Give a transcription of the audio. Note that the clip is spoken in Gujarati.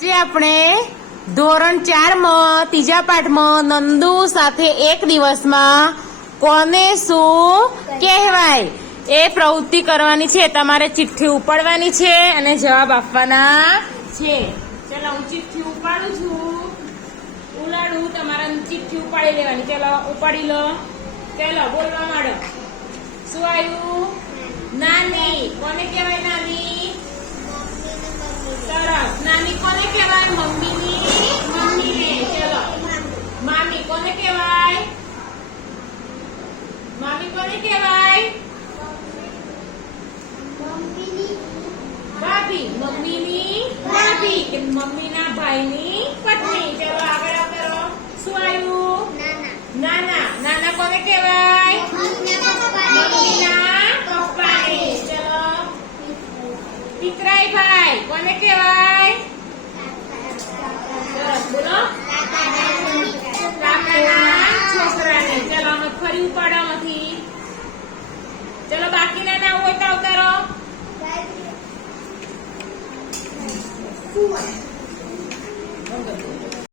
જે આપણે ધોરણ ચારમાં ત્રીજા પાઠમાં નંદુ સાથે એક દિવસમાં કોને શું કહેવાય? એ પ્રવૃત્તિ કરવાની છે તમારે ચિઠ્ઠી ઉપાડવાની છે અને જવાબ આપવાના છે. ચલો હું ચિઠ્ઠી ઉપાડું છું. ઉલાડું તમારા ચિઠ્ઠી ઉપાડી લેવાની. ચલો ઉપાડી લો. ચલો બોલવા માંડો. શું આવ્યું? નાની. કોને કહેવાય કોને કહેવાય? મામી કોને કહેવાય? ભાભી. મમ્મીની ભાભી. કે મમ્મીના ભાઈની પત્ની. ચલો આગળ કરો. શું આવ્યું? નાના. નાના. કોને કહેવાય? મમ્મીના પપ્પાને. ચલો. પિતરાઈ ભાઈ કોને કહેવાય? ફરી ઉપાડવામાંથી ચલો બાકીના ના હોય તો અવતારો Four.